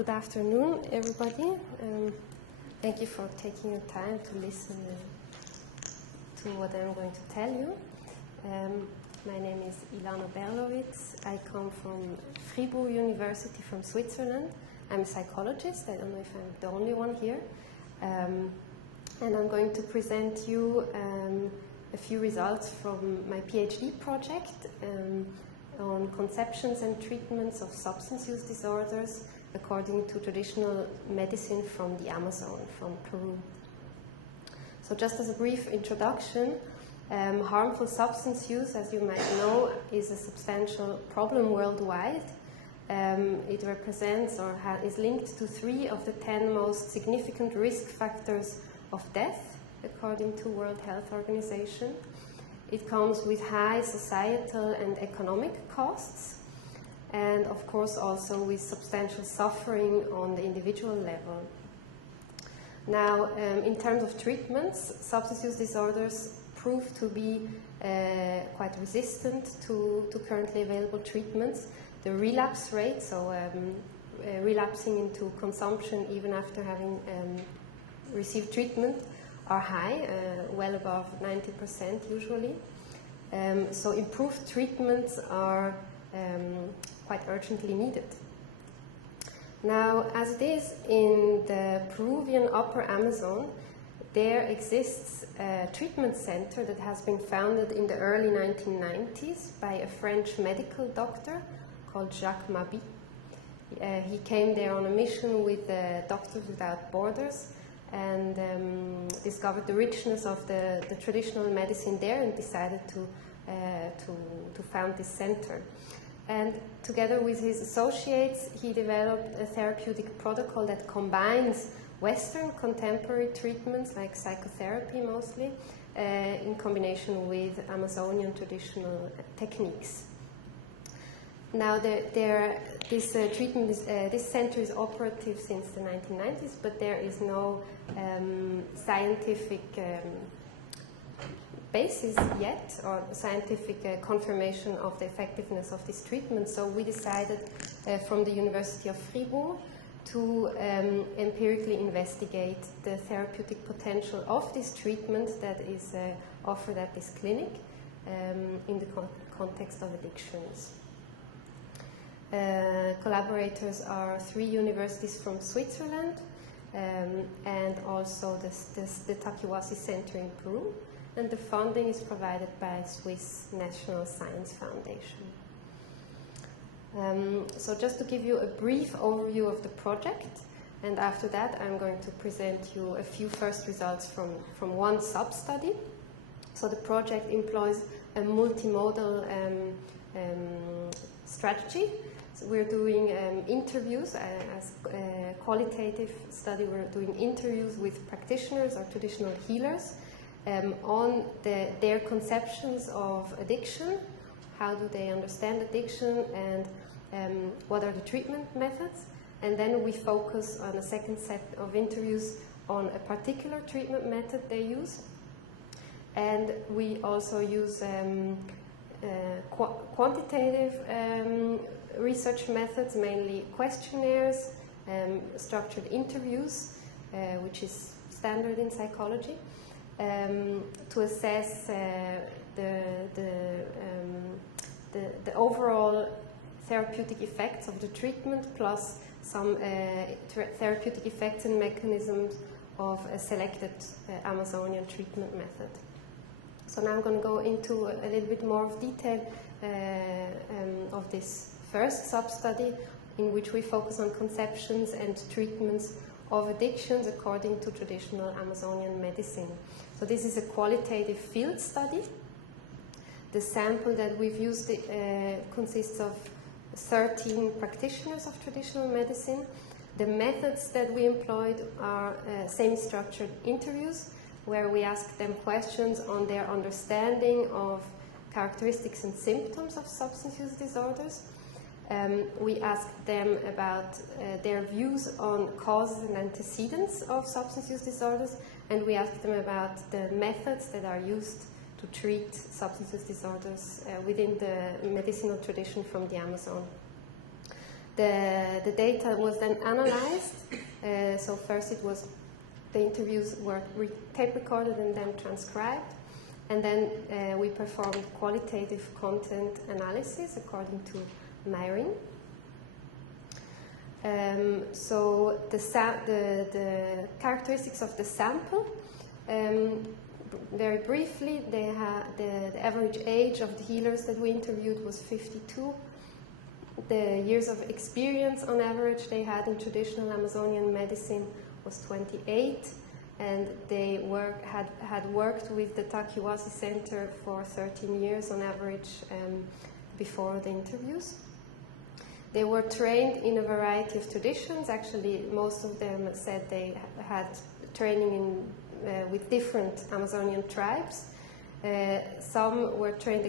Good afternoon, everybody. Thank you for taking your time to listen to what I'm going to tell you. My name is IIana Berlowitz. I come from Fribourg University from Switzerland. I'm a psychologist. I don't know if I'm the only one here. And I'm going to present you a few results from my PhD project on conceptions and treatments of substance use disorders according to traditional medicine from the Amazon, from Peru. So just as a brief introduction, harmful substance use, as you might know, is a substantial problem worldwide. It represents or is linked to 3 of the 10 most significant risk factors of death, according to World Health Organization. It comes with high societal and economic costs, and of course also with substantial suffering on the individual level. Now, in terms of treatments, substance use disorders prove to be quite resistant to currently available treatments. The relapse rate, so relapsing into consumption even after having received treatment, are high, well above 90% usually. So improved treatments are quite urgently needed. Now, as it is in the Peruvian Upper Amazon, there exists a treatment center that has been founded in the early 1990s by a French medical doctor called Jacques Mabi. He came there on a mission with Doctors Without Borders and discovered the richness of the traditional medicine there and decided to found this center. And together with his associates, he developed a therapeutic protocol that combines Western contemporary treatments, like psychotherapy mostly, in combination with Amazonian traditional techniques. Now, this center is operative since the 1990s, but there is no scientific basis yet, or scientific confirmation of the effectiveness of this treatment. So we decided from the University of Fribourg to empirically investigate the therapeutic potential of this treatment that is offered at this clinic in the context of addictions. Collaborators are 3 universities from Switzerland and also the Takiwasi Center in Peru, and the funding is provided by Swiss National Science Foundation. So just to give you a brief overview of the project, and after that I'm going to present you a few first results from one sub-study. So the project employs a multimodal strategy. So we're doing interviews as a qualitative study. We're doing interviews with practitioners or traditional healers on their conceptions of addiction, how do they understand addiction, and what are the treatment methods. And then we focus on a second set of interviews on a particular treatment method they use. And we also use quantitative research methods, mainly questionnaires, structured interviews, which is standard in psychology, to assess the overall therapeutic effects of the treatment, plus some therapeutic effects and mechanisms of a selected Amazonian treatment method. So now I'm going to go into a little bit more of detail of this first sub-study, in which we focus on conceptions and treatments of addictions according to traditional Amazonian medicine. So this is a qualitative field study. The sample that we've used consists of 13 practitioners of traditional medicine. The methods that we employed are semi-structured interviews, where we ask them questions on their understanding of characteristics and symptoms of substance use disorders. We asked them about their views on causes and antecedents of substance use disorders, and we asked them about the methods that are used to treat substance use disorders within the medicinal tradition from the Amazon. The data was then analyzed. So first the interviews were tape recorded and then transcribed. And then we performed qualitative content analysis according to Myring. So the characteristics of the sample, very briefly, the average age of the healers that we interviewed was 52. The years of experience on average they had in traditional Amazonian medicine was 28, and they had worked with the Takiwasi Center for 13 years on average before the interviews. They were trained in a variety of traditions. Actually, most of them said they had training with different Amazonian tribes. Some were trained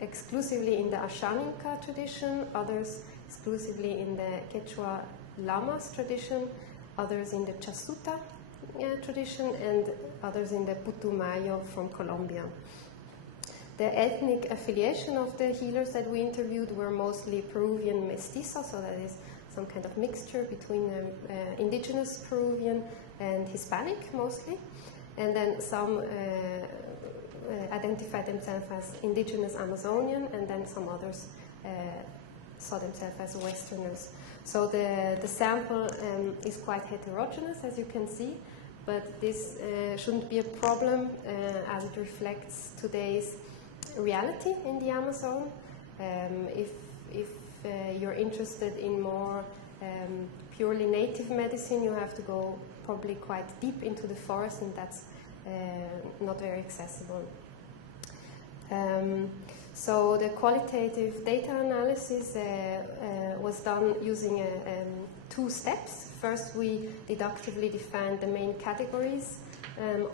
exclusively in the Ashaninka tradition, others exclusively in the Quechua Lamas tradition, others in the Chasuta tradition, and others in the Putumayo from Colombia. The ethnic affiliation of the healers that we interviewed were mostly Peruvian mestizo, so that is some kind of mixture between indigenous Peruvian and Hispanic mostly. And then some identified themselves as indigenous Amazonian, and then some others saw themselves as Westerners. So the sample is quite heterogeneous, as you can see, but this shouldn't be a problem as it reflects today's reality in the Amazon. If you're interested in more purely native medicine, you have to go probably quite deep into the forest, and that's not very accessible. So the qualitative data analysis was done using two steps. First, we deductively defined the main categories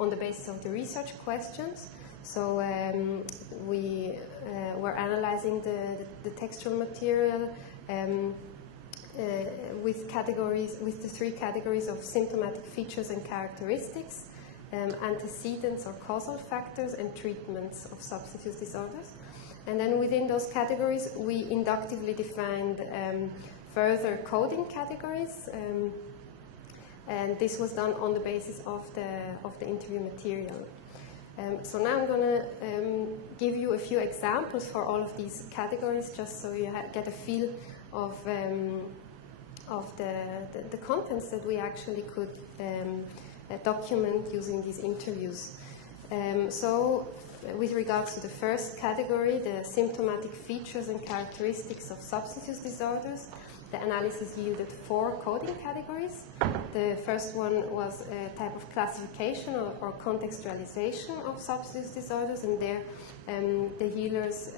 on the basis of the research questions. So we were analyzing the textual material with the three categories of symptomatic features and characteristics, antecedents or causal factors, and treatments of substance use disorders. And then within those categories, we inductively defined further coding categories, and this was done on the basis of the interview material. So now I'm going to give you a few examples for all of these categories, just so you get a feel of the contents that we actually could document using these interviews. So with regards to the first category, the symptomatic features and characteristics of substance use disorders, the analysis yielded 4 coding categories. The first one was a type of classification or contextualization of substance use disorders, and there the healers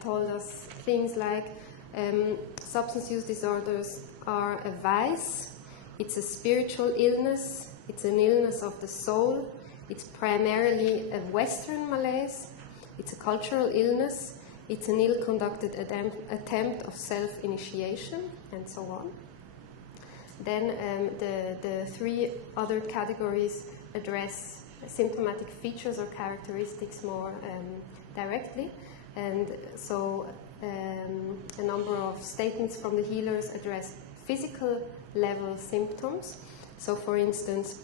told us things like substance use disorders are a vice, it's a spiritual illness, it's an illness of the soul, it's primarily a Western malaise, it's a cultural illness, it's an ill-conducted attempt of self-initiation, and so on. Then the 3 other categories address symptomatic features or characteristics more directly. And so a number of statements from the healers address physical level symptoms. So for instance,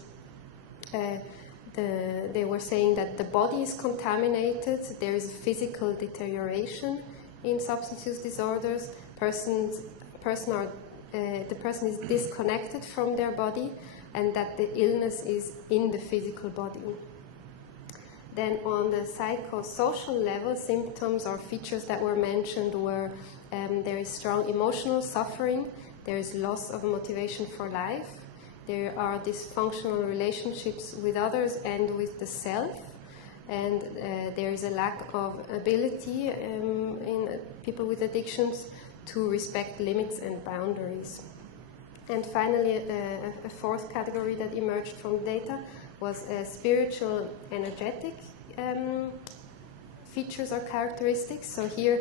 they were saying that the body is contaminated, there is physical deterioration in substance use disorders, the person is disconnected from their body, and that the illness is in the physical body. Then on the psychosocial level, symptoms or features that were mentioned were there is strong emotional suffering, there is loss of motivation for life, there are dysfunctional relationships with others and with the self, and there is a lack of ability in people with addictions to respect limits and boundaries. And finally, a 4th category that emerged from data was spiritual energetic features or characteristics. So here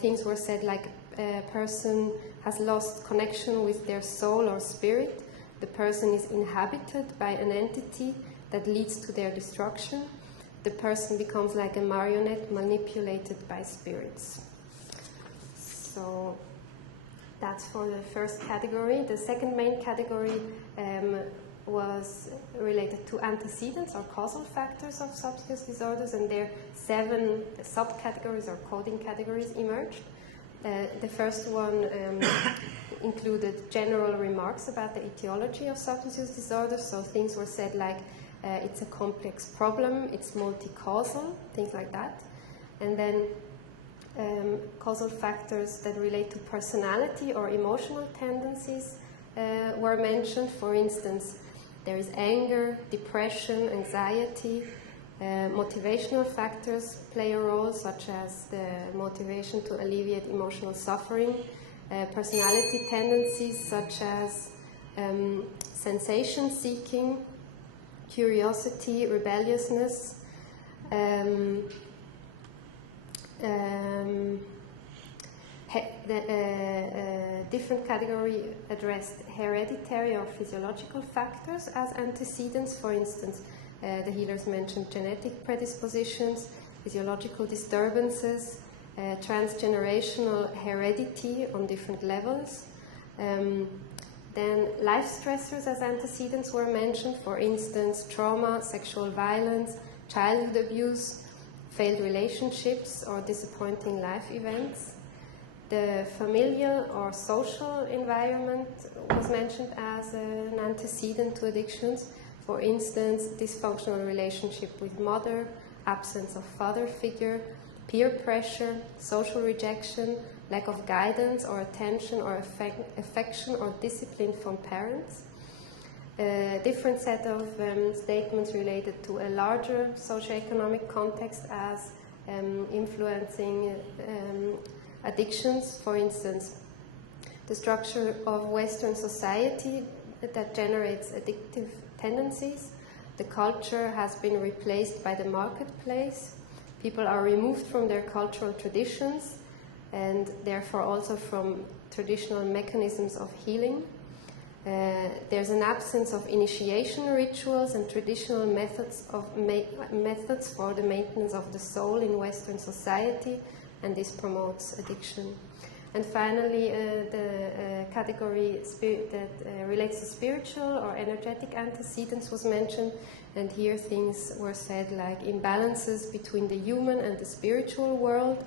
things were said like a person has lost connection with their soul or spirit, the person is inhabited by an entity that leads to their destruction, the person becomes like a marionette manipulated by spirits. So That's for the first category. The second main category was related to antecedents or causal factors of substance disorders, and there 7 subcategories or coding categories emerged. The first one included general remarks about the etiology of substance use disorders, so things were said like it's a complex problem, it's multi-causal, things like that. And then causal factors that relate to personality or emotional tendencies were mentioned. For instance, there is anger, depression, anxiety. Motivational factors play a role, such as the motivation to alleviate emotional suffering. Personality tendencies, such as sensation seeking, curiosity, rebelliousness. Different category addressed hereditary or physiological factors as antecedents. For instance, the healers mentioned genetic predispositions, physiological disturbances, transgenerational heredity on different levels. Then life stressors as antecedents were mentioned. For instance, trauma, sexual violence, childhood abuse, failed relationships, or disappointing life events. The familial or social environment was mentioned as an antecedent to addictions. For instance, dysfunctional relationship with mother, absence of father figure, peer pressure, social rejection, lack of guidance or attention or affection or discipline from parents. A different set of statements related to a larger socioeconomic context as influencing addictions. For instance, the structure of Western society that generates addictive tendencies. The culture has been replaced by the marketplace. People are removed from their cultural traditions and therefore also from traditional mechanisms of healing. There's an absence of initiation rituals and traditional methods for the maintenance of the soul in Western society, and this promotes addiction. And finally, the category that relates to spiritual or energetic antecedents was mentioned, and here things were said like imbalances between the human and the spiritual world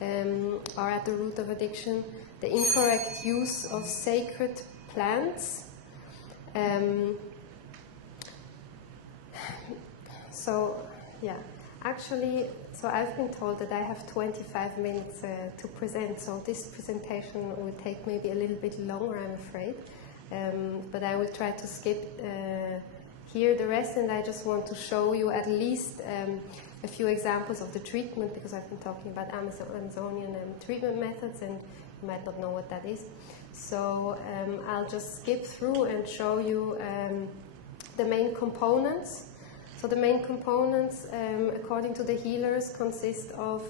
are at the root of addiction. The incorrect use of sacred plants. So I've been told that I have 25 minutes to present, so this presentation will take maybe a little bit longer, I'm afraid. But I will try to skip here the rest, and I just want to show you at least a few examples of the treatment, because I've been talking about Amazonian treatment methods, and you might not know what that is. So I'll just skip through and show you the main components. So the main components, according to the healers, consist of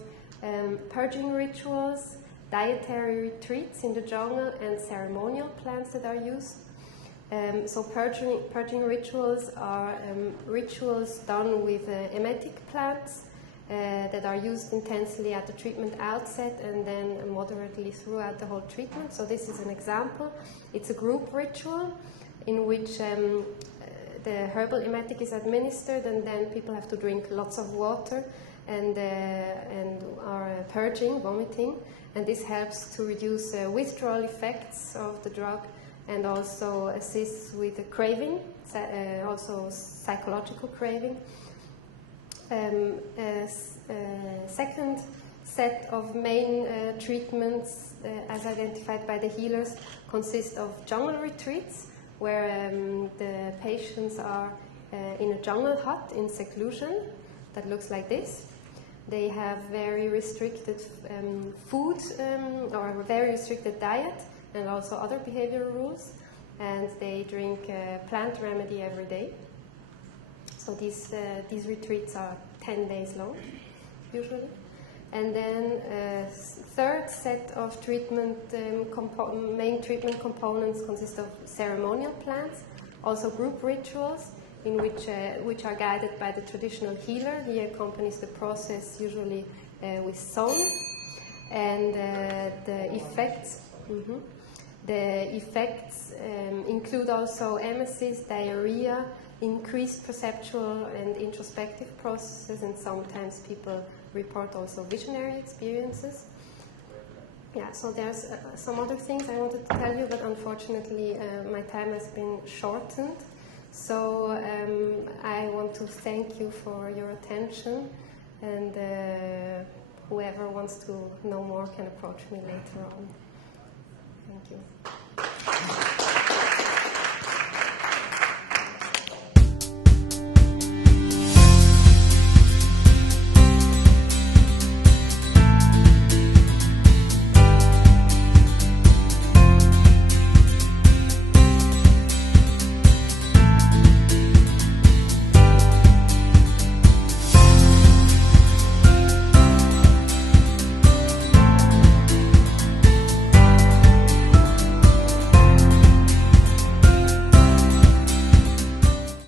purging rituals, dietary retreats in the jungle, and ceremonial plants that are used. So purging rituals are rituals done with emetic plants that are used intensely at the treatment outset and then moderately throughout the whole treatment. So this is an example. It's a group ritual in which the herbal emetic is administered, and then people have to drink lots of water and are purging, vomiting, and this helps to reduce withdrawal effects of the drug and also assists with the craving, also psychological craving. Second set of main treatments, as identified by the healers, consist of jungle retreats, where the patients are in a jungle hut in seclusion that looks like this. They have very restricted food or a very restricted diet and also other behavioral rules, and they drink plant remedy every day. So these retreats are 10 days long, usually. And then third set of treatment, main treatment components consist of ceremonial plants, also group rituals, in which are guided by the traditional healer. He accompanies the process usually with song, and the effects Mm-hmm. The effects include also emesis, diarrhea, increased perceptual and introspective processes, and sometimes people report also visionary experiences. Yeah, so there's some other things I wanted to tell you, but unfortunately my time has been shortened. So I want to thank you for your attention, and whoever wants to know more can approach me later on. Thank you.